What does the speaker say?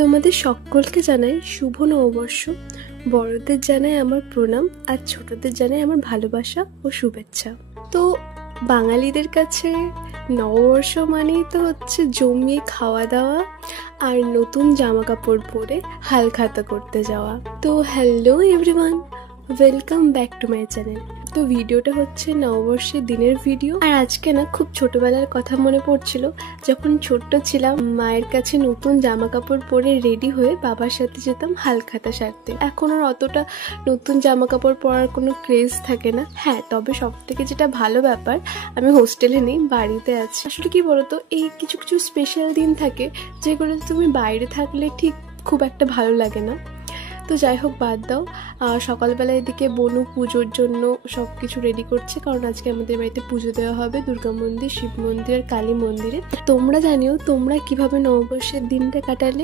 তোমাদের সকলকে জানাই শুভ নববর্ষ। বড়দের জানাই আমার প্রণাম, আর ছোটদের জানাই আমার ভালোবাসা ও শুভেচ্ছা। তো বাঙালিদের কাছে নববর্ষ মানেই তো হচ্ছে জমিয়ে খাওয়া দাওয়া আর নতুন জামা কাপড় পরে হালখাতা করতে যাওয়া। তো hello everyone, welcome back to my channel. তো ভিডিওটা হচ্ছে নববর্ষের দিনের ভিডিও। আর আজকে না খুব ছোটবেলার কথা মনে পড়ছিল, যখন ছোট্ট ছিলাম মায়ের কাছে নতুন জামা কাপড় পরে রেডি হয়ে বাবার সাথে যেতাম হালখাতা সারতে। এখন আর অতটা নতুন জামা কাপড় পরার কোনো ক্রেজ থাকে না। হ্যাঁ, তবে সব থেকে যেটা ভালো ব্যাপার, আমি হোস্টেলে নেই, বাড়িতে আছি। আসলে কি বলতো, এই কিছু কিছু স্পেশাল দিন থাকে যেগুলো তুমি বাইরে থাকলে ঠিক খুব একটা ভালো লাগে না। তো যাই হোক, বাদ দাও। সকালবেলা এদিকে বনু পুজোর জন্য সব কিছু রেডি করছে, কারণ আজকে আমাদের বাড়িতে পুজো দেওয়া হবে দুর্গা মন্দির, শিব মন্দির আর কালী মন্দিরে। তোমরা জানিও তোমরা কিভাবে নববর্ষের দিনটা কাটালে।